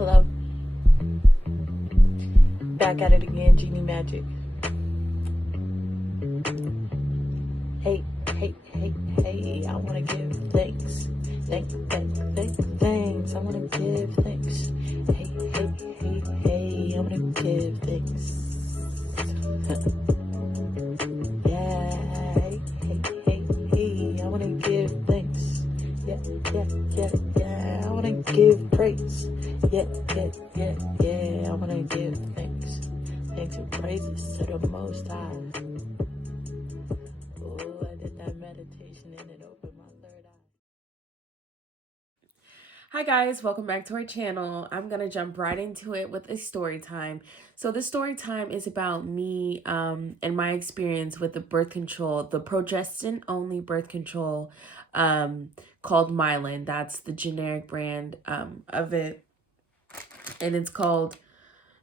Hello. Back at it again, Genie Magic. Hey, I want to give thanks. Thanks. I want to give thanks. Hey, I want to give thanks. Yeah, hey, I want to give thanks. Yeah, I want to give praise. Yeah, I want to give thanks. Thanks and praises to the Most High. Oh, I did that meditation and it opened my third eye. Hi guys, welcome back to our channel. I'm gonna jump right into it with a story time. So this story time is about me and my experience with the birth control, the progestin only birth control called Mylan. That's the generic brand of it, and it's called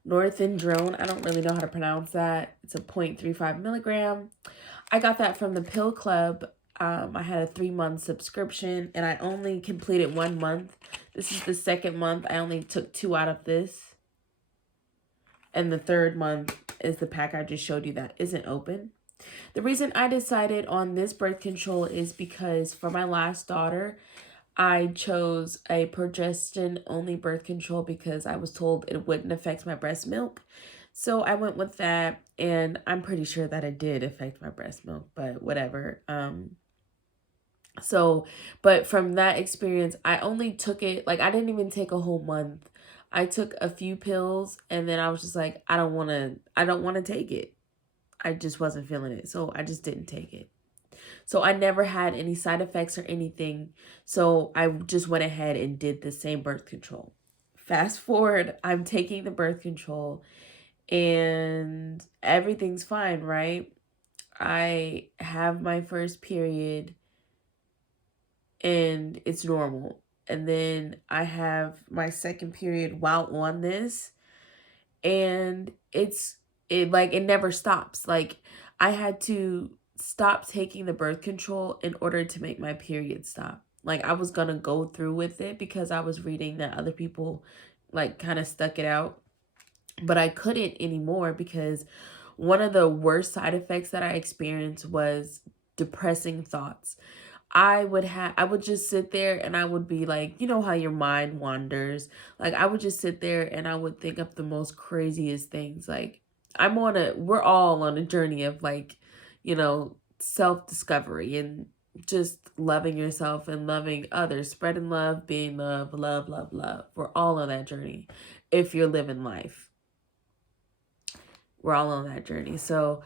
Norethindrone. I don't really know how to pronounce that. It's a 0.35 milligram. I got that from the Pill Club. I had a 3-month subscription and I only completed 1 month. This is the second month. I only took 2 out of this. And the third month is the pack I just showed you that isn't open. The reason I decided on this birth control is because for my last daughter, I chose a progestin only birth control because I was told it wouldn't affect my breast milk. So I went with that, and I'm pretty sure that it did affect my breast milk, but whatever. But from that experience, I only took it, like I didn't even take a whole month. I took a few pills and then I was just like, I don't want to take it. I just wasn't feeling it. So I just didn't take it. So I never had any side effects or anything. So I just went ahead and did the same birth control. Fast forward, I'm taking the birth control and everything's fine, right? I have my first period and it's normal. And then I have my second period while on this, and it never stops. Like I had to stop taking the birth control in order to make my period stop. Like I was gonna go through with it because I was reading that other people like kind of stuck it out, but I couldn't anymore because one of the worst side effects that I experienced was depressing thoughts. I would just sit there and I would be like, you know how your mind wanders. Like I would just sit there and I would think of the most craziest things. Like we're all on a journey of like, self-discovery and just loving yourself and loving others, spreading love, being love. We're all on that journey. If you're living life, we're all on that journey. So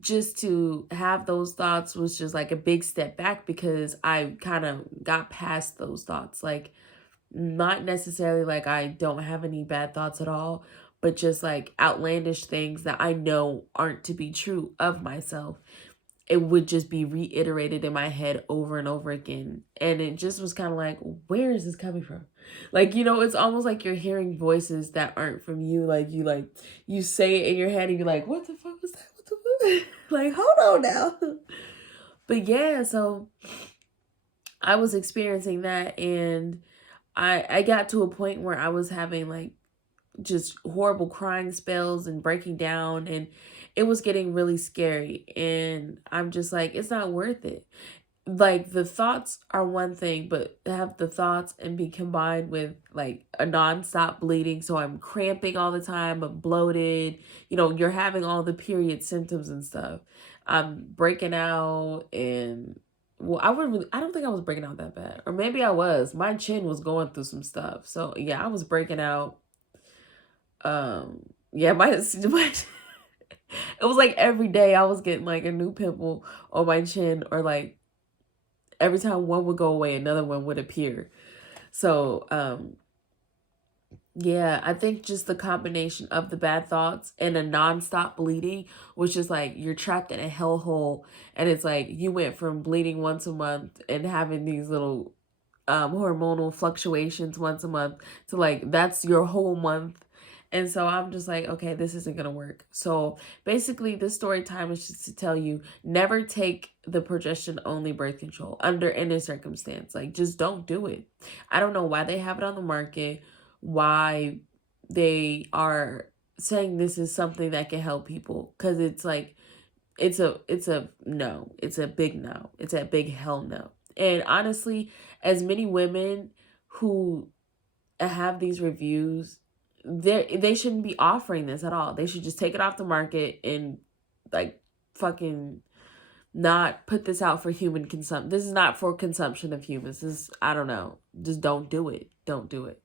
just to have those thoughts was just like a big step back because I kind of got past those thoughts. Like not necessarily like I don't have any bad thoughts at all, but just like outlandish things that I know aren't to be true of myself. It would just be reiterated in my head over and over again. And it just was kind of like, where is this coming from? Like, it's almost like you're hearing voices that aren't from you. Like you say it in your head and you're like, what the fuck was that? What the fuck? Like, hold on now. But yeah, so I was experiencing that, and I got to a point where I was having like just horrible crying spells and breaking down, and it was getting really scary, and I'm just like, it's not worth it. Like the thoughts are one thing, but to have the thoughts and be combined with like a nonstop bleeding, so I'm cramping all the time, I'm bloated, you're having all the period symptoms and stuff. I'm breaking out, and well, I don't think I was breaking out that bad, or maybe I was. My chin was going through some stuff, so yeah, I was breaking out. Yeah, it was like every day I was getting like a new pimple on my chin, or like every time one would go away, another one would appear. So, yeah, I think just the combination of the bad thoughts and a nonstop bleeding was just like you're trapped in a hellhole, and it's like you went from bleeding once a month and having these little hormonal fluctuations once a month to like that's your whole month. And so I'm just like, okay, this isn't gonna work. So basically this story time is just to tell you, never take the progestin only birth control under any circumstance. Like just don't do it. I don't know why they have it on the market. why they are saying this is something that can help people, because it's like it's a no, it's a big no, it's a big hell no. And honestly, as many women who have these reviews, they shouldn't be offering this at all. They should just take it off the market and like fucking not put this out for human consumption. This is not for consumption of humans. This is, I don't know, just don't do it. Don't do it.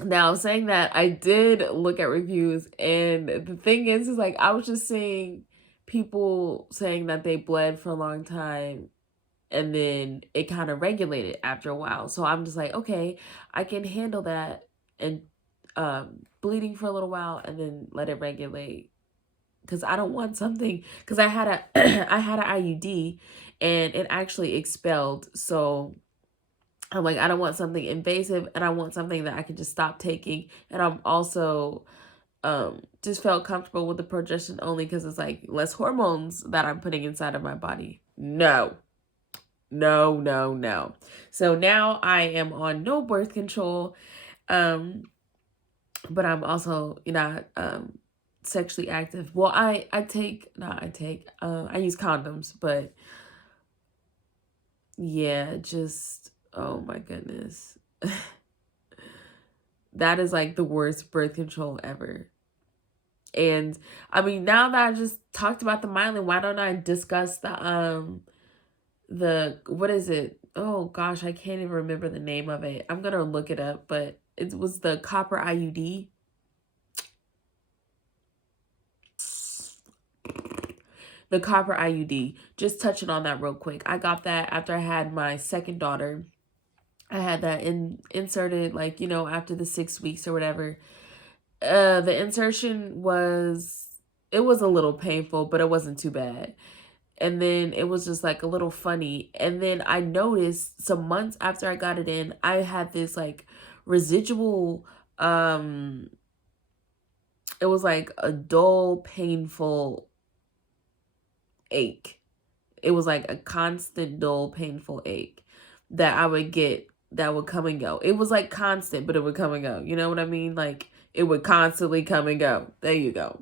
Now, saying that, I did look at reviews, and the thing is like I was just seeing people saying that they bled for a long time and then it kind of regulated after a while. So I'm just like, okay, I can handle that, and bleeding for a little while and then let it regulate, because I don't want something, because I had a I had an IUD and it actually expelled. So I'm like, I don't want something invasive, and I want something that I can just stop taking. And I'm also just felt comfortable with the progestin only, because it's like less hormones that I'm putting inside of my body. No. So now I am on no birth control, but I'm also not sexually active. Well, I use condoms, but yeah, just, oh my goodness. That is like the worst birth control ever. And I mean, now that I just talked about the Mylan, why don't I discuss the what is it? Oh gosh, I can't even remember the name of it. I'm gonna look it up, but it was the copper IUD. The copper IUD. Just touching on that real quick. I got that after I had my second daughter. I had that inserted, like, after the 6 weeks or whatever. The insertion was a little painful, but it wasn't too bad. And then it was just like a little funny. And then I noticed some months after I got it in, I had this like residual, it was like a dull, painful ache. It was like a constant, dull, painful ache that I would get, that would come and go. It was like constant, but it would come and go. You know what I mean? Like it would constantly come and go. There you go.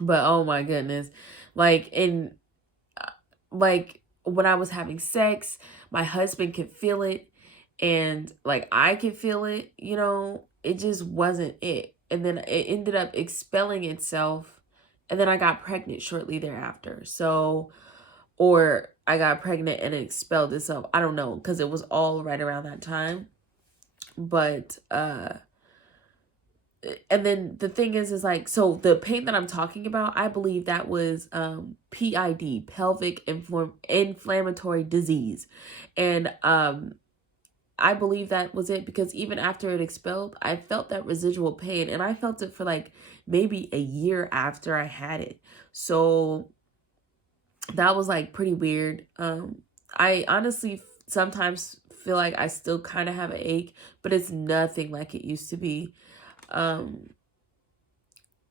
But oh my goodness. Like when I was having sex, my husband could feel it, and like I could feel it, it just wasn't it. And then it ended up expelling itself, and then I got pregnant shortly thereafter. So, or I got pregnant and it expelled itself. I don't know, because it was all right around that time. But and then the thing is like, so the pain that I'm talking about, I believe that was PID, pelvic inflammatory disease. And I believe that was it, because even after it expelled, I felt that residual pain, and I felt it for like maybe a year after I had it. So that was like pretty weird. I honestly sometimes feel like I still kind of have an ache, but it's nothing like it used to be.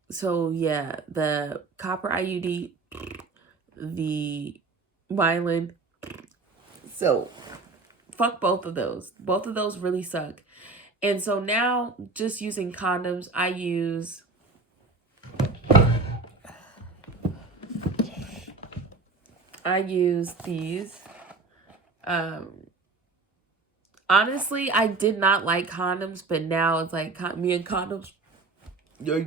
So yeah, the copper IUD, the Mylan. So fuck both of those. Both of those really suck. And so now, just using condoms, I use these. Honestly, I did not like condoms, but now it's like me and condoms. Yo.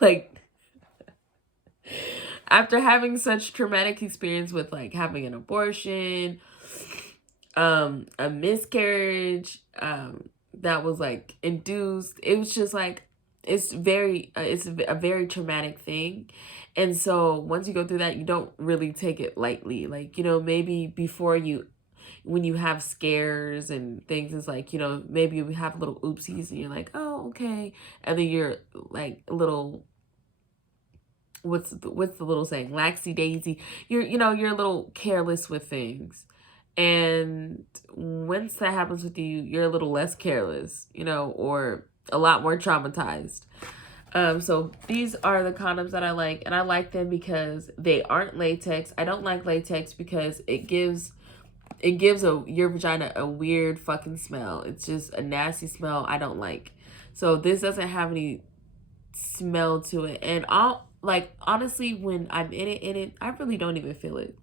Like, after having such traumatic experience with like having an abortion, a miscarriage, that was like induced, it was just like, it's a very traumatic thing. And so once you go through that, you don't really take it lightly. Like, maybe before when you have scares and things, it's like, maybe you have little oopsies and you're like, oh, okay. And then you're like a little, what's the little saying? Laxy daisy. You're a little careless with things. And once that happens with you, you're a little less careless, or a lot more traumatized. So these are the condoms that I like, and I like them because they aren't latex. I don't like latex because it gives it gives your vagina a weird fucking smell. It's just a nasty smell I don't like. So this doesn't have any smell to it. And honestly, when I'm in it, I really don't even feel it.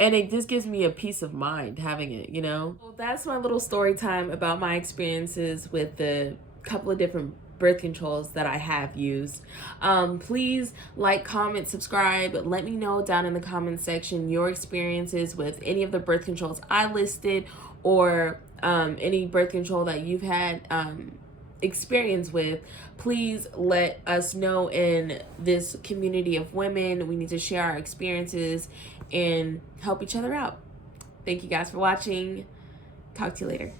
And it just gives me a peace of mind having it, you know? Well, that's my little story time about my experiences with the couple of different birth controls that I have used. Please like, comment, subscribe. Let me know down in the comment section your experiences with any of the birth controls I listed, or any birth control that you've had experience with. Please let us know in this community of women. We need to share our experiences and help each other out. Thank you guys for watching. Talk to you later.